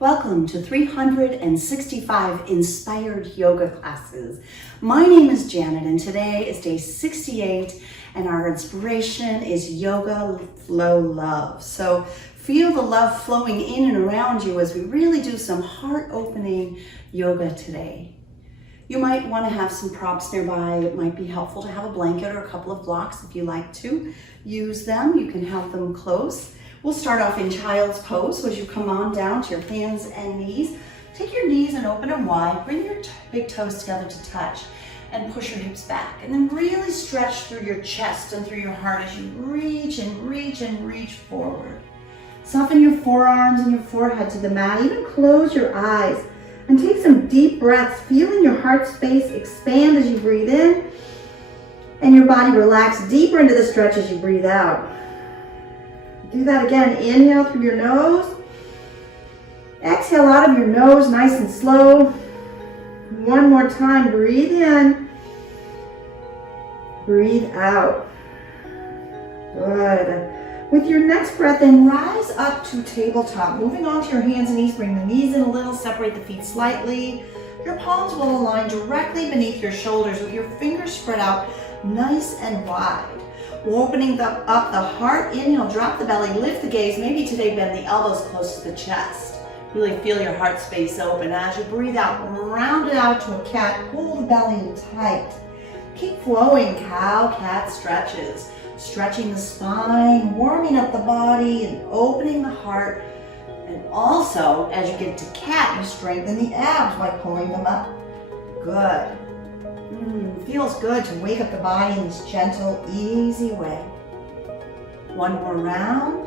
Welcome to 365 Inspired Yoga Classes. My name is Janet and today is day 68 and our inspiration is Yoga Flow Love. So feel the love flowing in and around you as we really do some heart-opening yoga today. You might want to have some props nearby. It might be helpful to have a blanket or a couple of blocks if you like to use them. You can have them close. We'll start off in Child's Pose. So as you come on down to your hands and knees, take your knees and open them wide. Bring your big toes together to touch and push your hips back. And then really stretch through your chest and through your heart as you reach and reach and reach forward. Soften your forearms and your forehead to the mat. Even close your eyes and take some deep breaths, feeling your heart space expand as you breathe in and your body relax deeper into the stretch as you breathe out. Do that again. Inhale through your nose. Exhale out of your nose, nice and slow. One more time. Breathe in. Breathe out. Good. With your next breath, then rise up to tabletop. Moving on to your hands and knees. Bring the knees in a little. Separate the feet slightly. Your palms will align directly beneath your shoulders with your fingers spread out nice and wide. Opening up the heart, inhale, drop the belly, lift the gaze. Maybe today bend the elbows close to the chest. Really feel your heart space open. As you breathe out, round it out to a cat. Pull the belly in tight. Keep flowing, cow, cat stretches. Stretching the spine, warming up the body and opening the heart. And also, as you get to cat, you strengthen the abs by pulling them up. Good. Feels good to wake up the body in this gentle, easy way. One more round.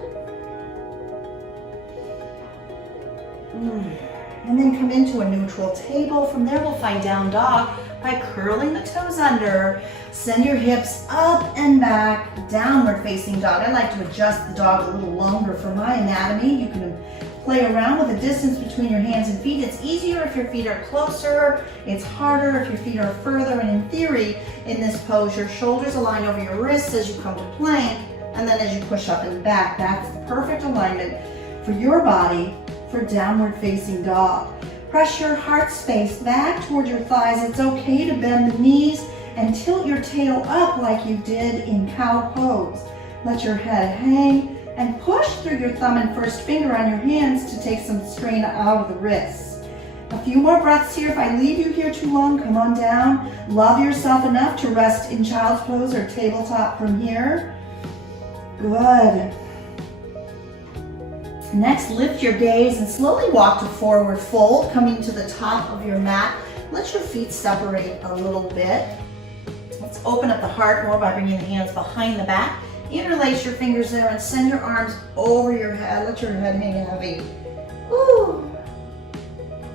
And then come into a neutral table. From there, we'll find down dog by curling the toes under. Send your hips up and back, downward facing dog. I like to adjust the dog a little longer for my anatomy. You can play around with the distance between your hands and feet. It's easier if your feet are closer. It's harder if your feet are further. And in theory, in this pose, your shoulders align over your wrists as you come to plank. And then as you push up and back, that's the perfect alignment for your body for downward facing dog. Press your heart space back toward your thighs. It's okay to bend the knees and tilt your tail up like you did in cow pose. Let your head hang and push through your thumb and first finger on your hands to take some strain out of the wrists. A few more breaths here. If I leave you here too long, come on down. Love yourself enough to rest in Child's Pose or tabletop from here. Good. Next, lift your gaze and slowly walk to forward fold, coming to the top of your mat. Let your feet separate a little bit. Let's open up the heart more by bringing the hands behind the back. Interlace your fingers there and send your arms over your head. Let your head hang heavy. Ooh.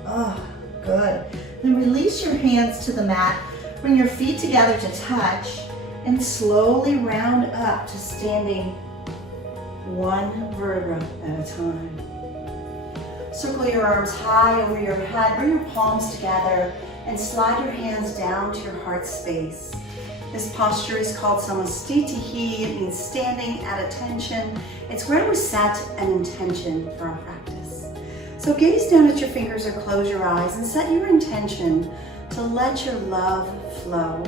Oh, good. Then release your hands to the mat. Bring your feet together to touch and slowly round up to standing one vertebra at a time. Circle your arms high over your head. Bring your palms together and slide your hands down to your heart space. This posture is called samastitihi. It means standing at attention. It's where we set an intention for our practice. So gaze down at your fingers or close your eyes and set your intention to let your love flow.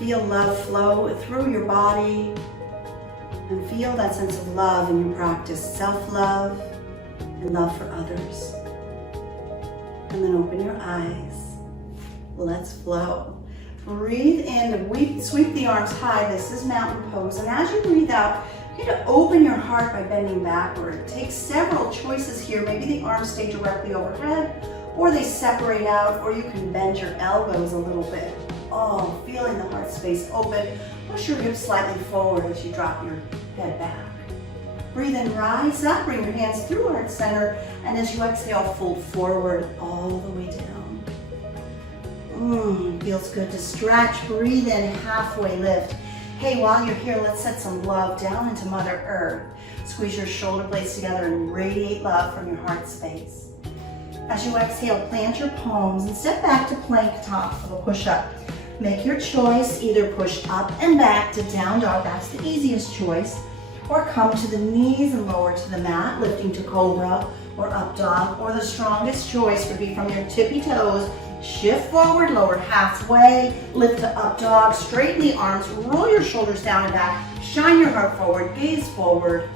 Feel love flow through your body and feel that sense of love in your practice, self-love and love for others. And then open your eyes. Let's flow. Breathe in to sweep the arms high. This is mountain pose. And as you breathe out, you're going to open your heart by bending backward. Take several choices here. Maybe the arms stay directly overhead, or they separate out, or you can bend your elbows a little bit. Oh, feeling the heart space open. Push your hips slightly forward as you drop your head back. Breathe in, rise up, bring your hands through heart center, and as you exhale, fold forward all the way down. Feels good to stretch. Breathe in, halfway lift. Hey, while you're here, let's set some love down into Mother Earth. Squeeze your shoulder blades together and radiate love from your heart space. As you exhale, plant your palms and step back to plank top of a push-up. Make your choice, either push up and back to down dog, that's the easiest choice, or come to the knees and lower to the mat, lifting to Cobra or up dog, or the strongest choice would be from your tippy toes. Shift forward, lower halfway, lift to up dog, straighten the arms, roll your shoulders down and back, shine your heart forward, gaze forward,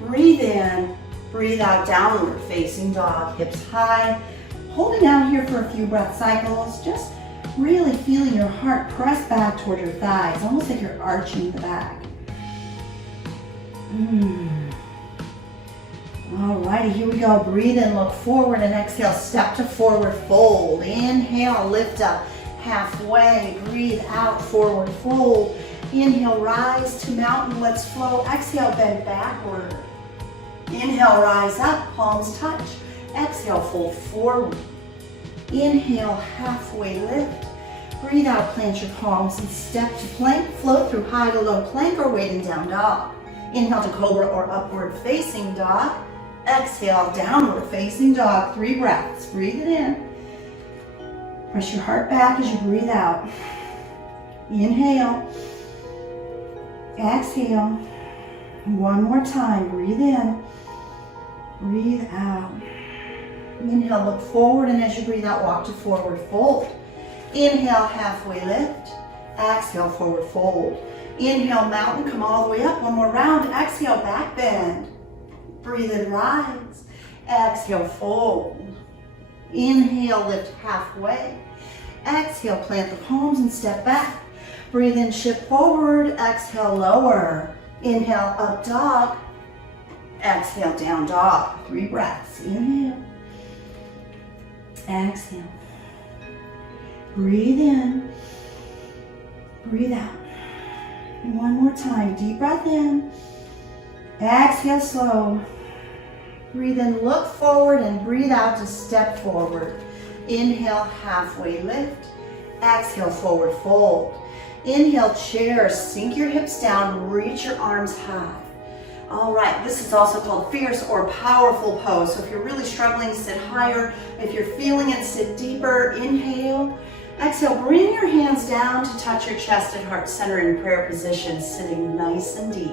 breathe in, breathe out, downward facing dog, hips high, holding out here for a few breath cycles, just really feeling your heart press back toward your thighs, almost like you're arching the back. Alrighty, here we go. Breathe in, look forward, and exhale, step to forward fold. Inhale, lift up, halfway, breathe out, forward fold. Inhale, rise to mountain, let's flow. Exhale, bend backward. Inhale, rise up, palms touch. Exhale, fold forward. Inhale, halfway lift. Breathe out, plant your palms and step to plank. Float through high to low plank or waiting down dog. Inhale to cobra or upward facing dog. Exhale, downward facing dog. 3 breaths. Breathe it in. Press your heart back as you breathe out. Inhale. Exhale. One more time. Breathe in. Breathe out. Inhale, look forward, and as you breathe out, walk to forward fold. Inhale, halfway lift. Exhale, forward fold. Inhale, mountain, come all the way up. One more round. Exhale, back bend. Breathe in, rise. Exhale, fold. Inhale, lift halfway. Exhale, plant the palms and step back. Breathe in, shift forward. Exhale, lower. Inhale, up dog. Exhale, down dog. 3 breaths. Inhale. Exhale. Breathe in. Breathe out. And one more time. Deep breath in. Exhale, slow. Breathe in, look forward, and breathe out to step forward. Inhale, halfway lift. Exhale, forward fold. Inhale, chair. Sink your hips down. Reach your arms high. All right, this is also called fierce or powerful pose. So if you're really struggling, sit higher. If you're feeling it, sit deeper. Inhale. Exhale, bring your hands down to touch your chest and heart center in prayer position, sitting nice and deep.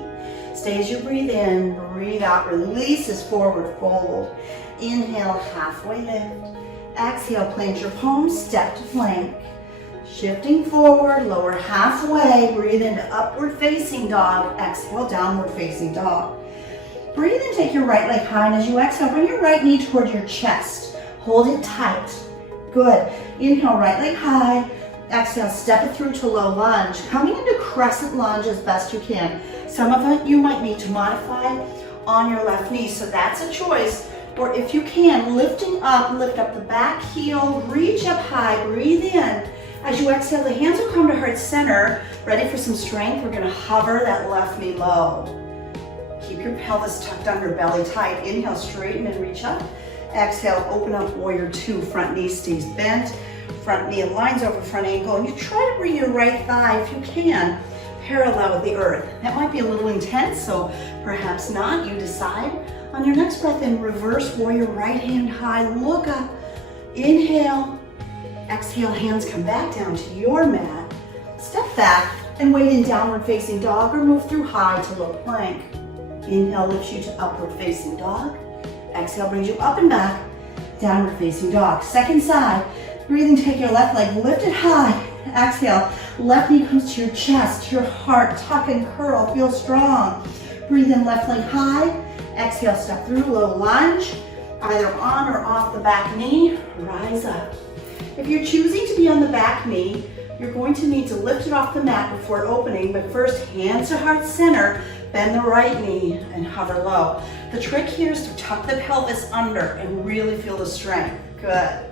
Stay as you breathe in, breathe out, releases forward fold. Inhale, halfway lift. Exhale, plant your palms, step to plank. Shifting forward, lower halfway, breathe into upward facing dog. Exhale, downward facing dog. Breathe in, take your right leg high, and as you exhale, bring your right knee toward your chest. Hold it tight. Good. Inhale, right leg high. Exhale, step it through to low lunge. Coming into crescent lunge as best you can. Some of it you might need to modify on your left knee, so that's a choice. Or if you can, lifting up, lift up the back heel, reach up high, breathe in. As you exhale, the hands will come to heart center. Ready for some strength? We're gonna hover that left knee low. Keep your pelvis tucked under, belly tight. Inhale, straighten and reach up. Exhale, open up, warrior 2. Front knee stays bent. Front knee aligns over front ankle. And you try to bring your right thigh, if you can, parallel with the earth. That might be a little intense, so perhaps not. You decide. On your next breath in, reverse warrior, right hand high. Look up. Inhale. Exhale, hands come back down to your mat. Step back and wait in downward facing dog or move through high to low plank. Inhale lifts you to upward facing dog. Exhale brings you up and back, downward facing dog. Second side, breathing, take your left leg, lift it high. Exhale, left knee comes to your chest, your heart, tuck and curl, feel strong. Breathe in, left leg high. Exhale, step through, low lunge, either on or off the back knee, rise up. If you're choosing to be on the back knee, you're going to need to lift it off the mat before opening, but first, hands to heart center, bend the right knee and hover low. The trick here is to tuck the pelvis under and really feel the strength. Good.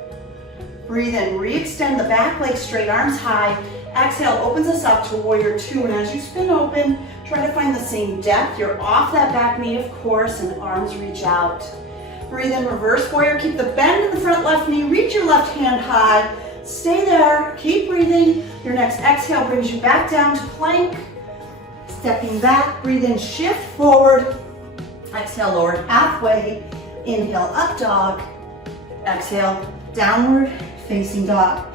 Breathe in, re-extend the back leg straight, arms high. Exhale, opens us up to warrior 2, and as you spin open, try to find the same depth. You're off that back knee, of course, and arms reach out. Breathe in, reverse warrior. Keep the bend in the front left knee. Reach your left hand high. Stay there. Keep breathing. Your next exhale brings you back down to plank. Stepping back. Breathe in, shift forward. Exhale, lower halfway. Inhale, up dog. Exhale, downward facing dog.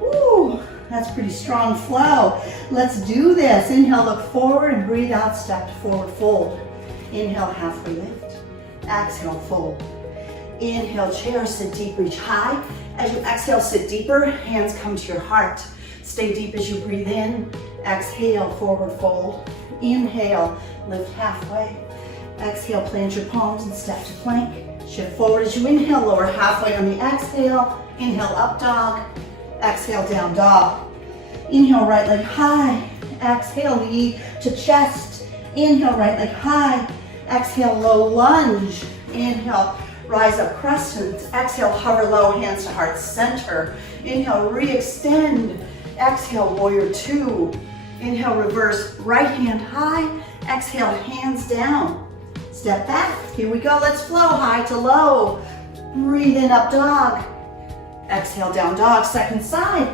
Woo, that's pretty strong flow. Let's do this. Inhale, look forward and breathe out, step to forward fold. Inhale, halfway lift. Exhale, fold. Inhale, chair, sit deep, reach high. As you exhale, sit deeper, hands come to your heart. Stay deep as you breathe in. Exhale, forward fold. Inhale, lift halfway. Exhale, plant your palms and step to plank. Shift forward as you inhale, lower halfway on the exhale. Inhale, up dog. Exhale, down dog. Inhale, right leg high. Exhale, knee to chest. Inhale, right leg high. Exhale, low lunge. Inhale, rise up crescent. Exhale, hover low, hands to heart center. Inhale, re-extend. Exhale, warrior two. Inhale, reverse, right hand high. Exhale, hands down. Step back. Here we go. Let's flow high to low. Breathe in, up dog. Exhale, down dog, second side.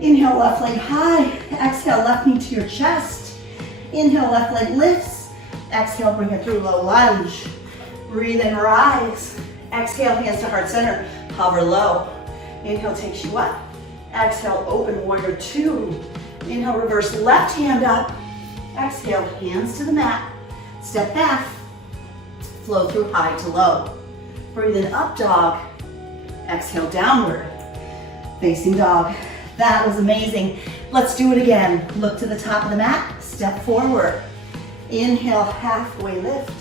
Inhale, left leg high. Exhale, left knee to your chest. Inhale, left leg lifts. Exhale, bring it through, low lunge. Breathe in, rise. Exhale, hands to heart center. Hover low. Inhale, takes you up. Exhale, open, warrior two. Inhale, reverse left hand up. Exhale, hands to the mat. Step back. Flow through high to low. Breathe in, up dog. Exhale, downward. Facing dog. That was amazing. Let's do it again. Look to the top of the mat. Step forward. Inhale, halfway lift.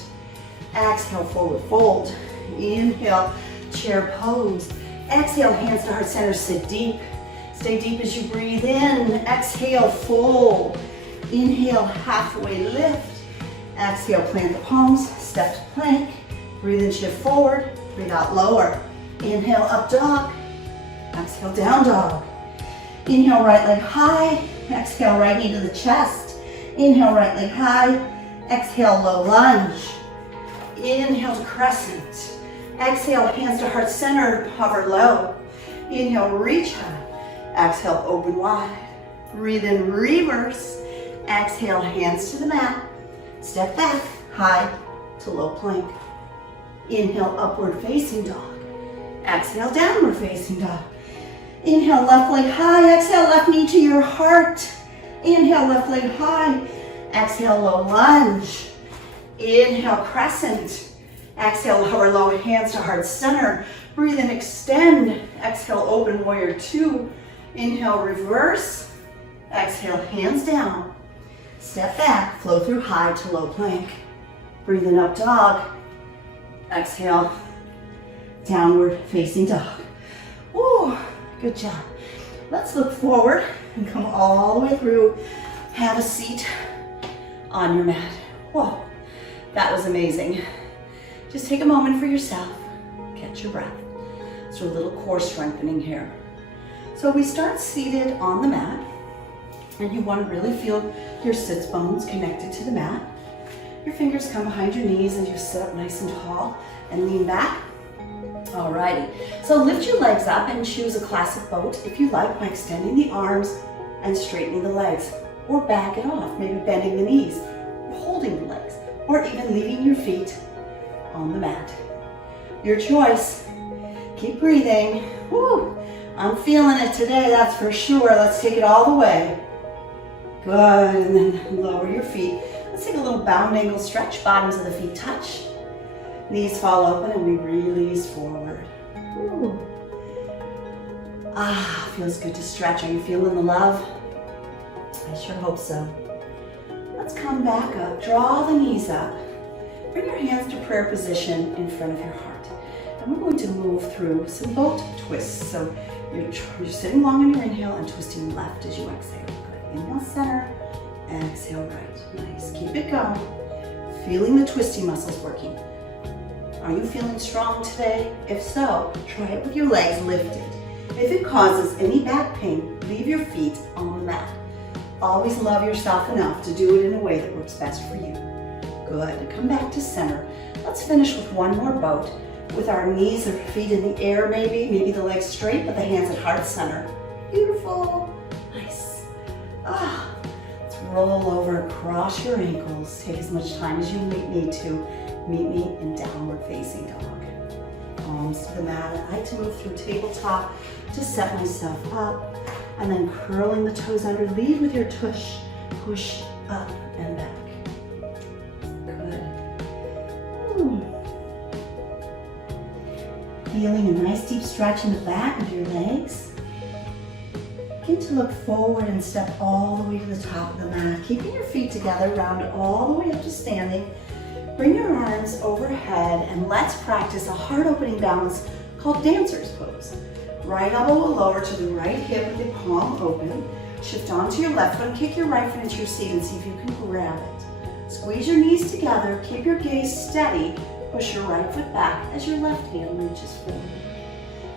Exhale, forward fold. Inhale, chair pose. Exhale, hands to heart center, sit deep. Stay deep as you breathe in. Exhale, fold. Inhale, halfway lift. Exhale, plant the palms, step to plank. Breathe in, shift forward. Breathe out, lower. Inhale, up dog. Exhale, down dog. Inhale, right leg high. Exhale, right knee to the chest. Inhale, right leg high. Exhale, low lunge. Inhale to crescent. Exhale, hands to heart center, hover low. Inhale, reach high. Exhale, open wide. Breathe in, reverse. Exhale, hands to the mat. Step back, high to low plank. Inhale, upward facing dog. Exhale, downward facing dog. Inhale, left leg high. Exhale, left knee to your heart. Inhale, left leg high. Exhale, low lunge. Inhale, crescent. Exhale, hover low, hands to heart center. Breathe in, extend. Exhale, open, warrior two. Inhale, reverse. Exhale, hands down. Step back, flow through high to low plank. Breathe in, up dog. Exhale, downward facing dog. Woo, good job. Let's look forward and come all the way through. Have a seat on your mat. Whoa, that was amazing. Just take a moment for yourself. Catch your breath. Let's do a little core strengthening here. So we start seated on the mat, and you want to really feel your sits bones connected to the mat. Your fingers come behind your knees and you sit up nice and tall and lean back. Alrighty, so lift your legs up and choose a classic boat if you like by extending the arms and straightening the legs, or back it off, maybe bending the knees, or holding the legs, or even leaving your feet on the mat. Your choice. Keep breathing. Woo, I'm feeling it today, that's for sure. Let's take it all the way. Good, and then lower your feet. Let's take a little bound angle stretch. Bottoms of the feet touch. Knees fall open and we release forward. Ooh. Ah, feels good to stretch. Are you feeling the love? I sure hope so. Let's come back up. Draw the knees up. Bring your hands to prayer position in front of your heart. And we're going to move through some boat twists. So you're sitting long on your inhale and twisting left as you exhale. Good. Inhale, center. Exhale, right. Nice. Keep it going. Feeling the twisty muscles working. Are you feeling strong today? If so, try it with your legs lifted. If it causes any back pain, leave your feet on the mat. Always love yourself enough to do it in a way that works best for you. Good. Come back to center. Let's finish with one more boat with our knees or feet in the air maybe the legs straight, but the hands at heart center. Beautiful. Nice. Ah. Let's roll over, cross your ankles. Take as much time as you need to. Meet me in downward facing dog. Palms to the mat. I like to move through tabletop to set myself up, and then curling the toes under. Lead with your tush. Push up and back. Good. Feeling a nice deep stretch in the back of your legs. Begin to look forward and step all the way to the top of the mat. Keeping your feet together, round all the way up to standing. Bring your arms overhead and let's practice a heart-opening balance called Dancer's Pose. Right elbow will lower to the right hip with your palm open. Shift onto your left foot and kick your right foot into your seat and see if you can grab it. Squeeze your knees together, keep your gaze steady. Push your right foot back as your left hand reaches forward.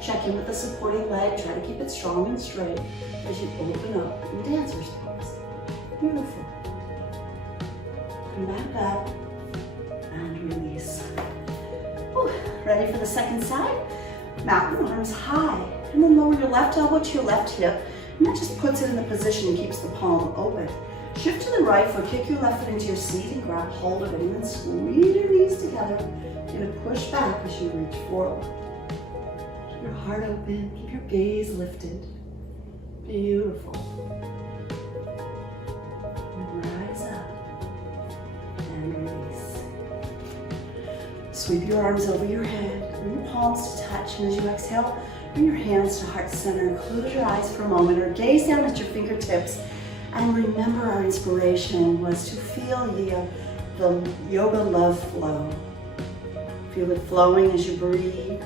Check in with the supporting leg, try to keep it strong and straight as you open up in Dancer's Pose. Beautiful. Come back up and release. Whew. Ready for the second side? Mountain arms high, and then lower your left elbow to your left hip, and that just puts it in the position and keeps the palm open. Shift to the right foot, kick your left foot into your seat and grab hold of it, and then squeeze your knees together. You're gonna push back as you reach forward. Keep your heart open, keep your gaze lifted. Beautiful. And rise up and release. Sweep your arms over your head, bring your palms to touch, and as you exhale, bring your hands to heart center. Close your eyes for a moment or gaze down at your fingertips. And remember our inspiration was to feel the yoga love flow. Feel it flowing as you breathe.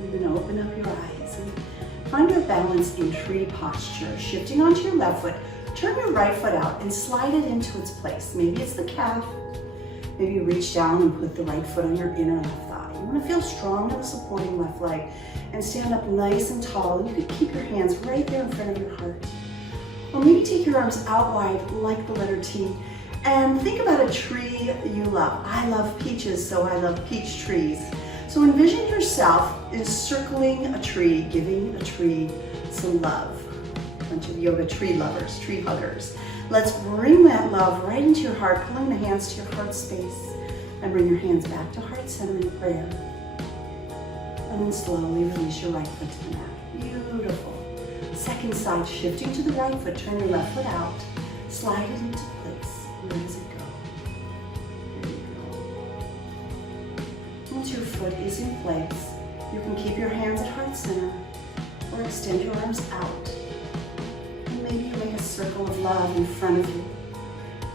You're going to open up your eyes and find your balance in tree posture. Shifting onto your left foot, turn your right foot out and slide it into its place. Maybe it's the calf. Maybe you reach down and put the right foot on your inner left thigh. You want to feel strong in the supporting left leg and stand up nice and tall. You could keep your hands right there in front of your heart. Or maybe take your arms out wide like the letter T and think about a tree you love. I love peaches, so I love peach trees. So envision yourself encircling a tree, giving a tree some love. A bunch of yoga tree lovers, tree huggers. Let's bring that love right into your heart, pulling the hands to your heart space, and bring your hands back to heart center in prayer. And then slowly release your right foot to the mat. Beautiful. Second side, shifting to the right foot, turn your left foot out, slide it into place. Where does it go? There you go. Once your foot is in place, you can keep your hands at heart center or extend your arms out. And maybe you make a circle of love in front of you,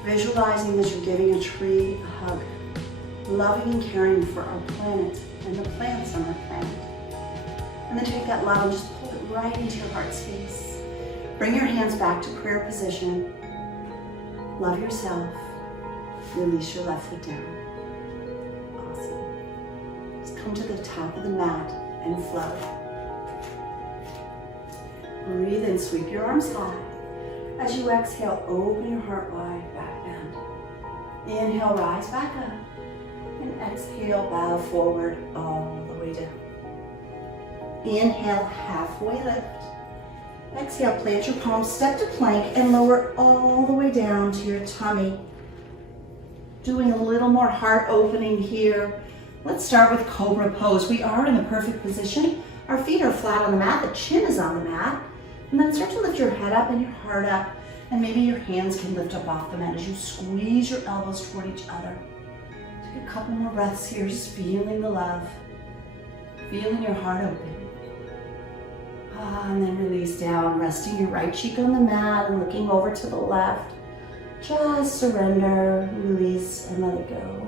visualizing that you're giving a tree a hug, loving and caring for our planet and the plants on our planet. And then take that love and just pull it right into your heart space. Bring your hands back to prayer position. Love yourself. Release your left foot down. Awesome. Just come to the top of the mat and flow. Breathe in, sweep your arms high. As you exhale, open your heart wide, back bend. Inhale, rise back up. And exhale, bow forward all the way down. Inhale, halfway lift. Exhale, plant your palms, step to plank, and lower all the way down to your tummy. Doing a little more heart opening here. Let's start with Cobra Pose. We are in the perfect position. Our feet are flat on the mat, the chin is on the mat. And then start to lift your head up and your heart up. And maybe your hands can lift up off the mat as you squeeze your elbows toward each other. Take a couple more breaths here, just feeling the love. Feeling your heart open. And then release down, resting your right cheek on the mat and looking over to the left. Just surrender, release, and let it go.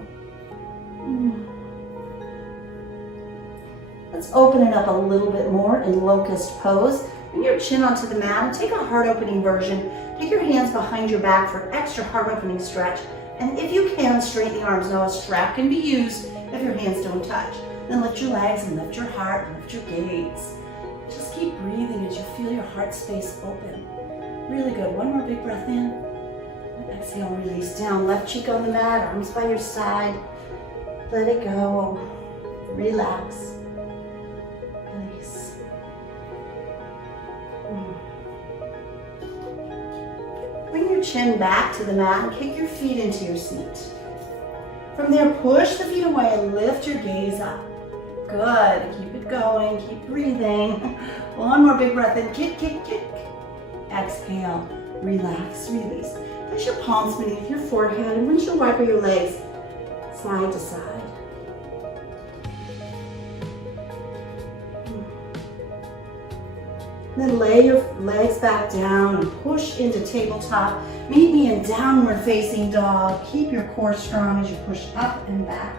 Let's open it up a little bit more in Locust Pose. Bring your chin onto the mat and take a heart-opening version. Take your hands behind your back for extra heart-opening stretch. And if you can, straighten the arms. Now a strap can be used if your hands don't touch. Then lift your legs and lift your heart and lift your gaze. Just keep breathing as you feel your heart space open. Really good. One more big breath in. And exhale, release down. Left cheek on the mat, arms by your side. Let it go. Relax. Release. Bring your chin back to the mat and kick your feet into your seat. From there, push the feet away and lift your gaze up. Good. Keep it going. Keep breathing. One more big breath in. Kick, kick, kick. Exhale. Relax. Release. Place your palms beneath your forehead and windshield wiper your legs side to side. Then lay your legs back down and push into tabletop. Meet me in downward facing dog. Keep your core strong as you push up and back.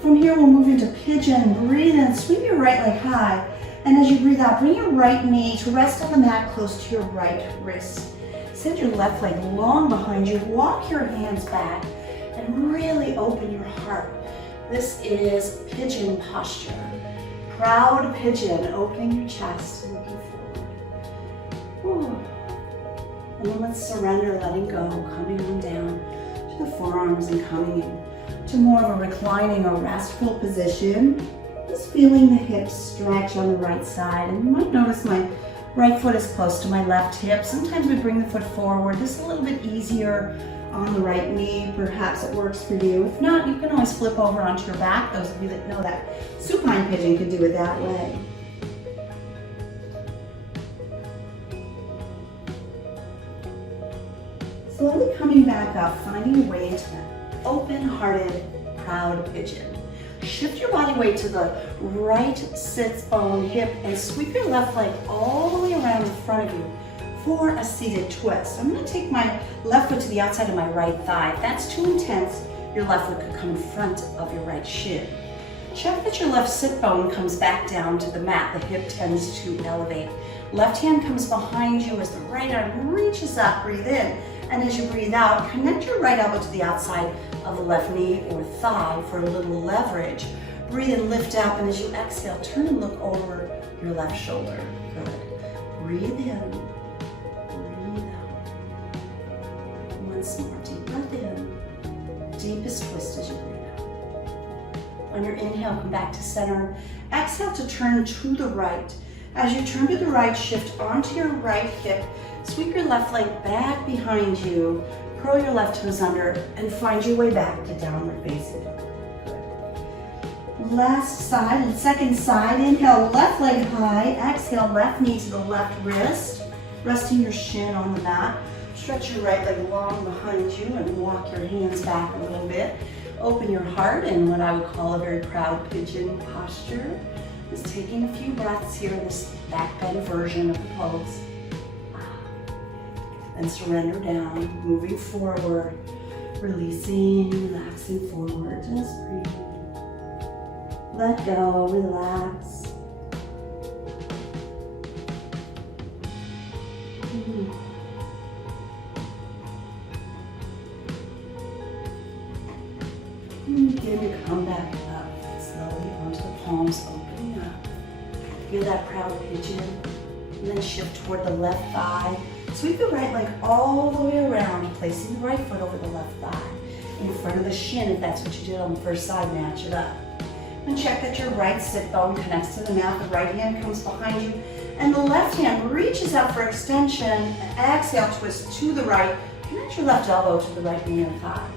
From here, we'll move into pigeon. Breathe in, sweep your right leg high. And as you breathe out, bring your right knee to rest on the mat close to your right wrist. Send your left leg long behind you. Walk your hands back and really open your heart. This is pigeon posture. Proud pigeon, opening your chest and looking forward. Whew. And then let's surrender, letting go, coming on down to the forearms and coming in to more of a reclining or restful position. Just feeling the hips stretch on the right side. And you might notice my right foot is close to my left hip. Sometimes we bring the foot forward, just a little bit easier on the right knee. Perhaps it works for you. If not, you can always flip over onto your back. Those of you that know that supine pigeon can do it that way. Slowly coming back up, finding a way into that open-hearted, proud pigeon. Shift your body weight to the right sits bone, hip, and sweep your left leg all the way around in front of you for a seated twist. I'm going to take my left foot to the outside of my right thigh. If that's too intense, your left foot could come in front of your right shin. Check that your left sit bone comes back down to the mat. The hip tends to elevate. Left hand comes behind you as the right arm reaches up. Breathe in. And as you breathe out, connect your right elbow to the outside of the left knee or thigh for a little leverage. Breathe and lift up, and as you exhale, turn and look over your left shoulder. Good. Breathe in, breathe out. Once more, deep breath in. Deepest twist as you breathe out. On your inhale, come back to center. Exhale to turn to the right. As you turn to the right, shift onto your right hip. Sweep your left leg back behind you, curl your left toes under, and find your way back to downward facing dog. Good. Last side and second side. Inhale, left leg high. Exhale, left knee to the left wrist, resting your shin on the mat. Stretch your right leg long behind you and walk your hands back a little bit. Open your heart in what I would call a very proud pigeon posture. Just taking a few breaths here in this back bend version of the pose. And surrender down, moving forward, releasing, relaxing forward. Just breathe. Let go, relax. And again, you come back up slowly onto the palms, opening up. Feel that proud pigeon, and then shift toward the left thigh. Sweep the right leg all the way around, placing the right foot over the left thigh in front of the shin if that's what you did on the first side. Match it up. And check that your right sit bone connects to the mat. The right hand comes behind you, and the left hand reaches out for extension. Exhale, twist to the right. Connect your left elbow to the right knee and thigh.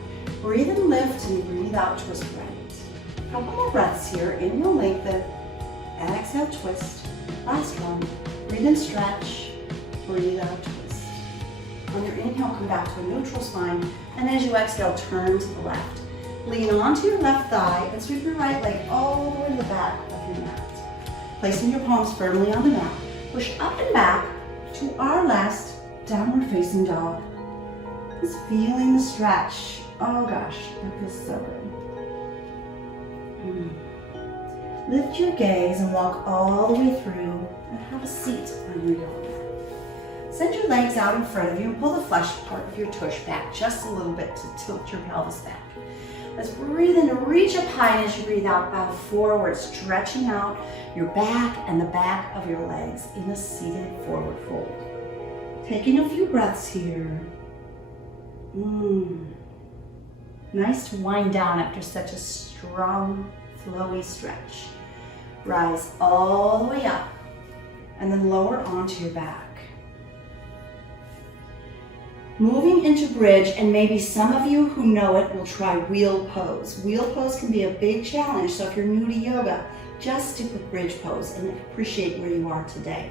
Breathe and lift, and breathe out, twist right. Couple more breaths here. Inhale, lengthen. Exhale, twist. Last one. Breathe and stretch. Breathe out, twist. On your inhale, come back to a neutral spine, and as you exhale, turn to the left. Lean onto your left thigh and sweep your right leg all the way to the back of your mat. Placing your palms firmly on the mat, push up and back to our last downward facing dog. Just feeling the stretch. Oh gosh, that feels so good. Lift your gaze and walk all the way through and have a seat on your yoga. Send your legs out in front of you and pull the flesh part of your tush back just a little bit to tilt your pelvis back. Let's breathe in and reach up high, and as you breathe out, bow forward, stretching out your back and the back of your legs in a seated forward fold. Taking a few breaths here. Nice to wind down after such a strong, flowy stretch. Rise all the way up and then lower onto your back. Moving into bridge, and maybe some of you who know it will try wheel pose. Wheel pose can be a big challenge, so if you're new to yoga, just stick with bridge pose and appreciate where you are today.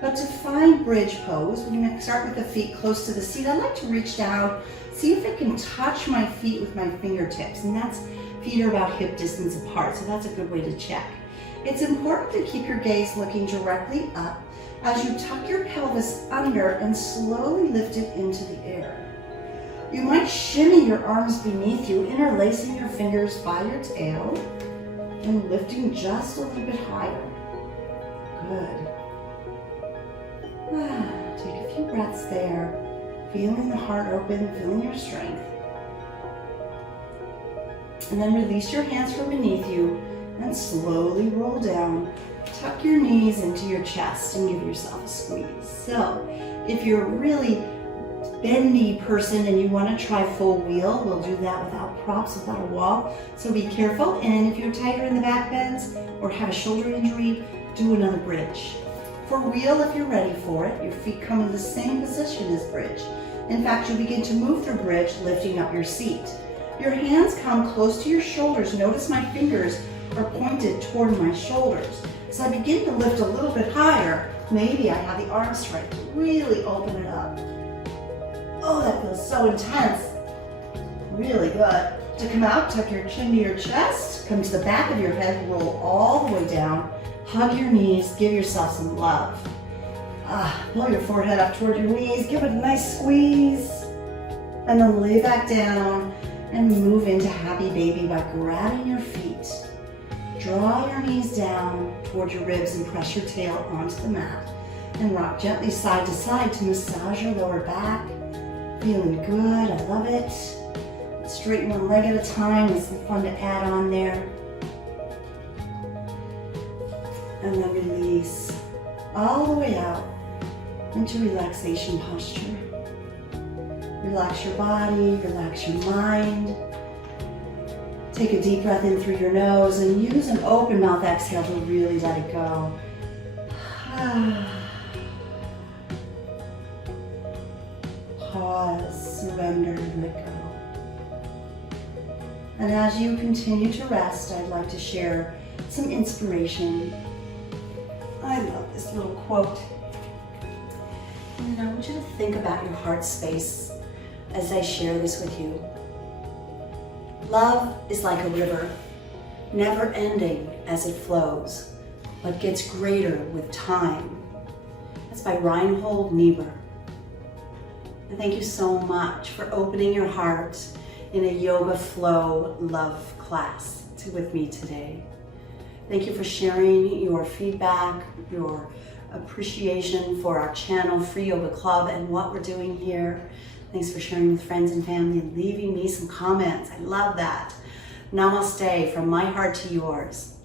But to find bridge pose, we're going to start with the feet close to the seat. I like to reach down, see if I can touch my feet with my fingertips, and feet are about hip distance apart, so that's a good way to check. It's important to keep your gaze looking directly up as you tuck your pelvis under and slowly lift it into the air. You might shimmy your arms beneath you, interlacing your fingers by your tail and lifting just a little bit higher. Good. Take a few breaths there, feeling the heart open, feeling your strength. And then release your hands from beneath you and slowly roll down. Tuck your knees into your chest and give yourself a squeeze. So if you're a really bendy person and you want to try full wheel, we'll do that without props, without a wall. So be careful. And if you're tighter in the back bends or have a shoulder injury, do another bridge. For wheel, if you're ready for it, your feet come in the same position as bridge. In fact, you begin to move through bridge, lifting up your seat. Your hands come close to your shoulders. Notice my fingers are pointed toward my shoulders. As I begin to lift a little bit higher, maybe I have the arm strength to really open it up. Oh, that feels so intense. Really good. To come out, tuck your chin to your chest, come to the back of your head, roll all the way down, hug your knees, give yourself some love. Pull your forehead up toward your knees, give it a nice squeeze, and then lay back down and move into happy baby by grabbing your feet. Draw your knees down toward your ribs and press your tail onto the mat. And rock gently side to side to massage your lower back. Feeling good, I love it. Straighten one leg at a time, with some fun to add on there. And then release all the way out into relaxation posture. Relax your body, relax your mind. Take a deep breath in through your nose and use an open mouth exhale to really let it go. Pause, surrender, and let go. And as you continue to rest, I'd like to share some inspiration. I love this little quote. And I want you to think about your heart space as I share this with you. Love is like a river, never ending as it flows, but gets greater with time. That's by Reinhold Niebuhr. And thank you so much for opening your heart in a yoga flow love class with me today. Thank you for sharing your feedback, your appreciation for our channel, Free Yoga Club, and what we're doing here. Thanks for sharing with friends and family and leaving me some comments. I love that. Namaste from my heart to yours.